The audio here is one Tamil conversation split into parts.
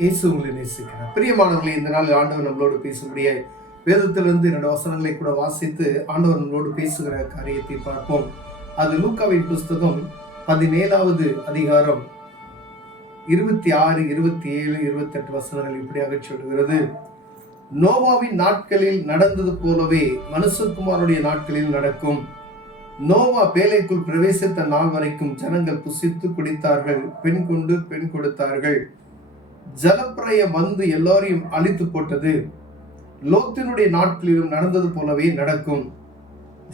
இயேசு உங்களை நேசிக்கிறார். பிரியமானவர்களே, இந்த நாள் ஆண்டவர் நம்மளோடு பேசக்கூடிய வேதத்திலிருந்து 2 வசனங்களை கூட வாசித்து ஆண்டவர் நம்மளோடு பேசுகிற காரியத்தை பார்ப்போம். அது லூக்காவின் புஸ்தகம் 17வது அதிகாரம் 26, 27, 28 வசனங்கள் இப்படியாக சொல்கிறது. நோவாவின் நாட்களில் நடந்தது போலவே மனுஷகுமாரனுடைய நாட்களில் நடக்கும். நோவா பேழைக்குள் பிரவேசித்த நாள் வரைக்கும் ஜனங்கள் புசித்து குடித்தார்கள், பெண் கொண்டு பெண் கொடுத்தார்கள். ஜலப்பிரளயம் வந்து எல்லாரையும் அழித்து போட்டது. லோத்தினுடைய நாட்களிலும் நடந்தது போலவே நடக்கும்.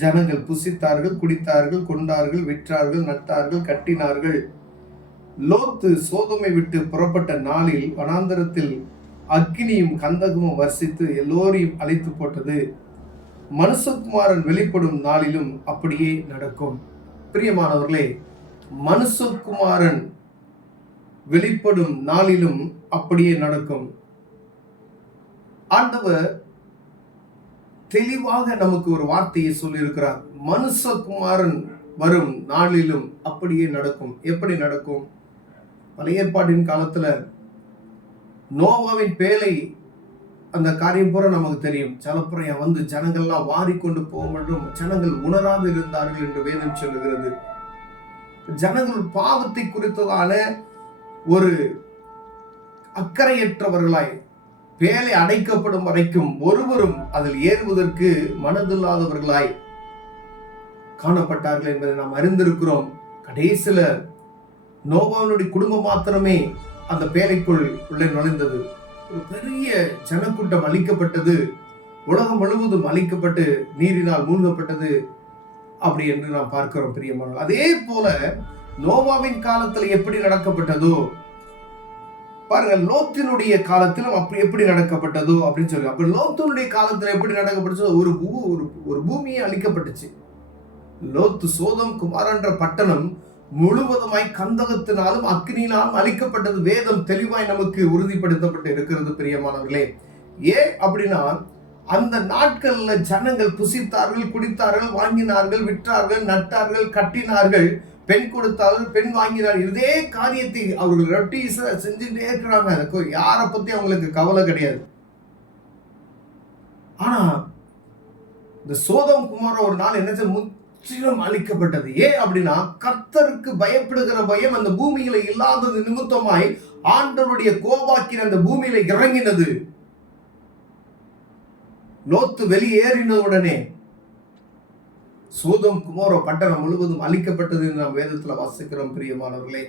ஜனங்கள் புசித்தார்கள், குடித்தார்கள், கொண்டார்கள், விற்றார்கள், நட்டார்கள், கட்டினார்கள். லோத்து சோதோமை விட்டு புறப்பட்ட நாளில் வனாந்தரத்தில் அக்கினியும் கந்தகமும் வர்ஷித்து எல்லோரையும் அழித்து போட்டது. மனுஷகுமாரன் வெளிப்படும் நாளிலும் அப்படியே நடக்கும். பிரியமானவர்களே, மனுஷகுமாரன் வெளிப்படும் நாளிலும் அப்படியே நடக்கும். ஆண்டவர் தெளிவாக நமக்கு ஒரு வார்த்தையை சொல்லியிருக்கிறார். மனுஷகுமாரன் வரும் நாளிலும் அப்படியே நடக்கும். எப்படி நடக்கும்? பழைய ஏற்பாட்டின் காலத்துல நோவாவின் பேழை, அந்த காரியம் பூரா நமக்கு தெரியும். ஜலப்பிரளயம் வந்து ஜனங்கள்லாம் வாரிக்கொண்டு போகும் என்றும் ஜனங்கள் உணராது இருந்தார்கள் என்று வேதம் சொல்லுகிறது. ஜனங்கள் பாவத்தை குறித்ததான ஒரு அக்கறையற்றவர்களாய் பேழை அடைக்கப்படும் வரைக்கும் ஒருவரும் அதில் ஏறுவதற்கு மனதில்லாதவர்களாய் காணப்பட்டார்கள் என்பதை நாம் அறிந்திருக்கிறோம். கடைசியில நோவாவினுடைய குடும்பம் மாத்திரமே அந்த பேழைக்குள் உள்ளே நுழைந்தது. ஒரு பெரிய ஜனக்கூட்டம் அழிக்கப்பட்டது. உலகம் முழுவதும் அழிக்கப்பட்டு நீரினால் மூழ்கப்பட்டது. அப்படி என்று நாம் பார்க்கிறோம். பிரியமானவர்களே, அதே போல நோவாவின் காலத்துல எப்படி நடக்கப்பட்டதோ பாருங்க, லோத்தினுடைய காலத்திலும் அப்படி எப்படி நடக்கப்பட்டதோ அப்படின்னு சொல்லி. அப்ப லோத்தினுடைய காலத்துல எப்படி நடக்கப்பட்டுச்சோ, ஒரு பூமியே அழிக்கப்பட்டுச்சு. லோத்து சோதம் குமாரன்ற பட்டணம் முழுவதுமாய் கந்தகத்தினாலும் அக்னியினாலும் அழிக்கப்பட்டது. வேதம் தெளிவாய் நமக்கு உறுதிப்படுத்தப்பட்டு இருக்கிறது. பிரியமானவர்களே, ஏன் அப்படின்னா அந்த நாட்கள்ல ஜனங்கள் புசித்தார்கள், குடித்தார்கள், வாங்கினார்கள், விற்றார்கள், நட்டார்கள், கட்டினார்கள், பெண் கொடுத்தார்கள், பெண் வாங்கினார்கள். இதே காரியத்தை அவர்கள் ரொட்டீஸா செஞ்சுட்டே இருக்கிறாங்க. யாரை பத்தி அவங்களுக்கு கவலை கிடையாது. ஆனா இந்த சோதம் குமார ஒரு நாள் என்ன முற்றிலும் அழிக்கப்பட்டது. ஏன் அப்படின்னா கர்த்தருக்கு பயப்படுகிற பயம் அந்த பூமியில இல்லாதது நிமித்தமாய் ஆண்டவருடைய கோபாக்கின அந்த பூமியில இறங்கினது. லோத்து வெளியேறினவுடனே சோதம் குமார பட்டணம் முழுவதும் அழிக்கப்பட்டது என்று நாம் வேதத்துல வாசிக்கிறோம். பிரியமானவர்களே,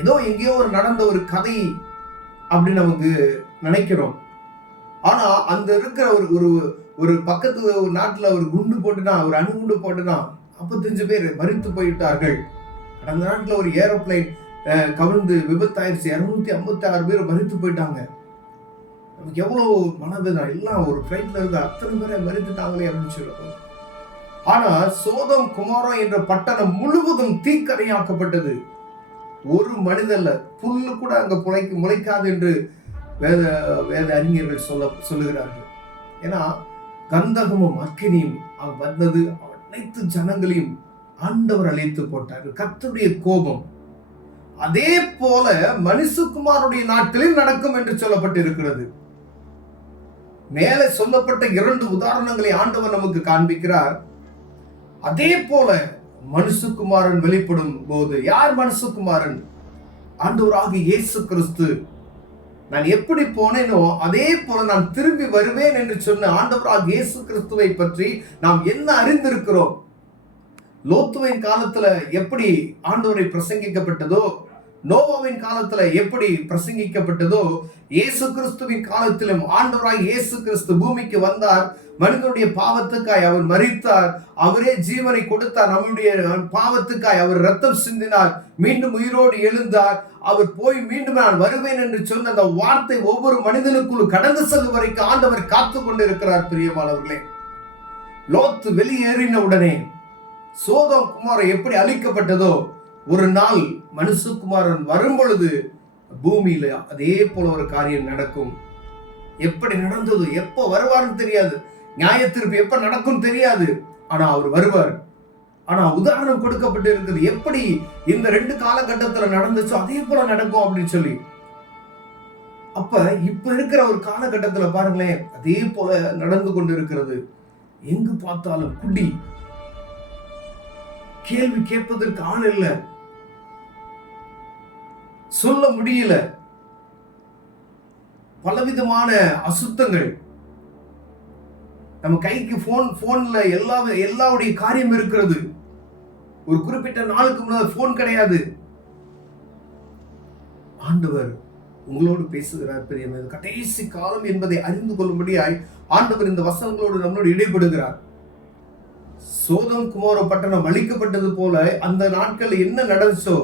ஏதோ எங்கேயோ ஒரு நடந்த ஒரு கதை அப்படி நமக்கு நினைக்கிறோம். ஆனா அந்த இருக்கிற ஒரு ஒரு பக்கத்து ஒரு நாட்டுல ஒரு குண்டு போட்டுனா, ஒரு அணுகுண்டு போட்டுனா 55 பேர் மரித்து போயிட்டார்கள். கடந்த நாட்டுல ஒரு ஏரோப்ளைன் கவிழ்ந்து விபத்தாயிருச்சு. 256 பேர் மரித்து போயிட்டாங்க. நமக்கு எவ்வளவு மனவேதனை. எல்லாம் ஒரு பிளைட்ல இருந்து அத்தனை பேரை மரித்துட்டாங்களே அப்படின்னு சொல்லுவோம். ஆனா சோதம் குமாரா என்ற பட்டணம் முழுவதும் தீக்கரையாக்கப்பட்டது. ஒரு மனிதல்ல, புல்லு கூட அங்க முளைக்காது என்று வேத அறிஞர்கள் சொல்லுகிறார்கள். ஏன்னா கந்தகமும் அக்கினியும் வந்தது. அனைத்து ஜனங்களையும் ஆண்டவர் அழைத்து போட்டார். கர்த்தருடைய கோபம் அதே போல மனுஷகுமாரனுடைய நாட்களில் நடக்கும் என்று சொல்லப்பட்டிருக்கிறது. மேலே சொல்லப்பட்ட 2 உதாரணங்களை ஆண்டவர் நமக்கு காண்பிக்கிறார். அதே போல மனுஷகுமாரன் வெளிப்படும் போது, யார் மனுஷகுமாரன்? ஆண்டவராகிய இயேசு கிறிஸ்து. நான் எப்படி போனேனோ அதே போல நான் திரும்பி வருவேன் என்று சொன்ன ஆண்டவராகிய இயேசு கிறிஸ்துவை பற்றி நாம் என்ன அறிந்திருக்கிறோம்? லோத்துவின் காலத்துல எப்படி ஆண்டவரை பிரசங்கிக்கப்பட்டதோ, நோவாவின் காலத்துல எப்படி பிரசங்கிக்கப்பட்டதோ, இயேசு கிறிஸ்துவின் காலத்திலும் ஆண்டவராகிய இயேசு கிறிஸ்து பூமிக்கு வந்தார். மனிதனுடைய பாவத்துக்காய் அவர் மரித்தார். அவரே ஜீவனை கொடுத்தார். நம்முடைய பாவத்துக்காய் அவர் ரத்தம் சிந்தினார். மீண்டும் உயிரோடு எழுந்தார். அவர் போய் மீண்டும் நான் வருவேன் என்று சொன்ன அந்த வார்த்தை ஒவ்வொரு மனிதனுக்குள்ள கடந்து செல்லும் வரைக்கும் ஆண்டவர் காத்து கொண்டு இருக்கிறார். பிரியமானவர்களே, லோத்து வெளியேறின உடனே சோதம் குமாரன் எப்படி அழிக்கப்பட்டதோ, ஒரு நாள் மனுஷகுமாரன் வரும் பொழுது பூமியில அதே போல ஒரு காரியம் நடக்கும். எப்படி நடந்தது, எப்போ வருவார்னு தெரியாது. நியாயத்தீர்ப்பு எப்ப நடக்கும் தெரியாது. ஆனா அவர் வருவார். ஆனா உதாரணம் கொடுக்கப்பட்டு இருக்குது. எப்படி இந்த 2 காலகட்டத்துல நடந்துச்சோ அதே போல நடக்கும் அப்படின்னு சொல்லி. அப்ப இப்ப இருக்கிற ஒரு காலகட்டத்துல பாருங்களேன், அதே போல நடந்து கொண்டு இருக்கிறது. எங்கு பார்த்தாலும் குடி, கேள்வி கேட்பதற்கு ஆள் இல்ல, சொல்ல முடியல, பலவிதமான அசுத்தங்கள். நம்ம கைக்கு போன்ல எல்லாவுடைய காரியம் இருக்கிறது. ஒரு குறிப்பிட்ட நாளுக்கு முன்னாடி போன் கிடையாது. ஆண்டவர் உங்களோடு பேசுகிறார் பிரியமே. கடைசி காலம் என்பதை அறிந்து கொள்ளும்படியாய் ஆண்டவர் இந்த வசனங்களோடு நம்மளோடு இடைப்படுகிறார். சோதம் குமார பட்டணம் அழிக்கப்பட்டது போல அந்த நாட்கள் என்ன நடந்துச்சோ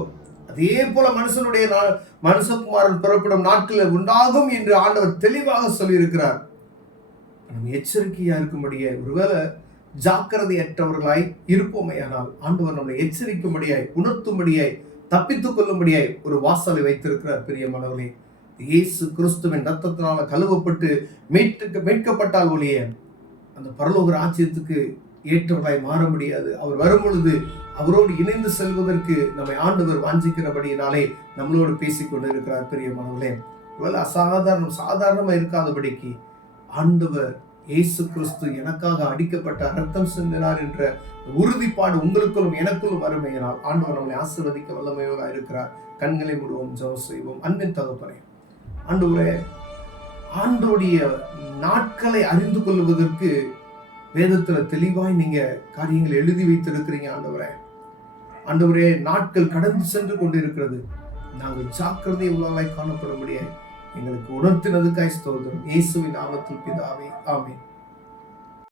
அதே போல மனுஷகுமாரன் புறப்படும் நாட்கள் உண்டாகும் என்று ஆண்டவர் தெளிவாக சொல்லி இருக்கிறார். நம்ம எச்சரிக்கையா இருக்கும்படியாய், ஒருவேளை ஜாக்கிரதையற்றவர்களாய் இருப்போமையானால் ஆண்டவர் நம்மளை எச்சரிக்கும்படியாய், உணர்த்தும்படியாய், தப்பித்துக் கொள்ளும்படியாய் ஒரு வாசலை வைத்திருக்கிறார். பிரியமானவர்களே, இயேசு கிறிஸ்துவின் ரத்தத்தினால கழுவப்பட்டு மீட்கப்பட்டால் ஒழிய அந்த பரலோக ராஜ்யத்துக்கு ஏற்றவர்களாய் மாற முடியாது. அவர் வரும் பொழுது அவரோடு இணைந்து செல்வதற்கு நம்மை ஆண்டவர் வாஞ்சிக்கிறபடியினாலே நம்மளோடு பேசிக் கொண்டு இருக்கிறார். பிரியமானவர்களே, ஒருவேளை சாதாரணமா இருக்காதபடிக்கு ஆண்டவர் இயேசு கிறிஸ்து எனக்காக அடிக்கப்பட்ட ரத்தம் சிந்தினார் என்ற உறுதிப்பாடு உங்களுக்குள்ளும் எனக்குள்ளும் வறுமையினால் ஆண்டவர் நம்மை ஆசீர்வதிக்க வல்லமையோராக இருக்கிறார். கண்களை மூடுவோம், ஜெபம் செய்வோம். அன்பின் தகப்பனே, ஆண்டவரே, ஆண்டோடைய நாட்களை அறிந்து கொள்வதற்கு வேதத்துல தெளிவாய் நீங்க காரியங்கள் எழுதி வைத்திருக்கிறீங்க. ஆண்டவரே, நாட்கள் கடந்து சென்று கொண்டிருக்கிறது. நாங்கள் ஜாக்கிரதை உள்ளவர்களாய் காணப்பட முடியாது. எங்களுக்கு உணர்த்தினதுக்காய் ஸ்தோத்திரம். இயேசுவின் நாமத்தில் பிதாவே, ஆமென்.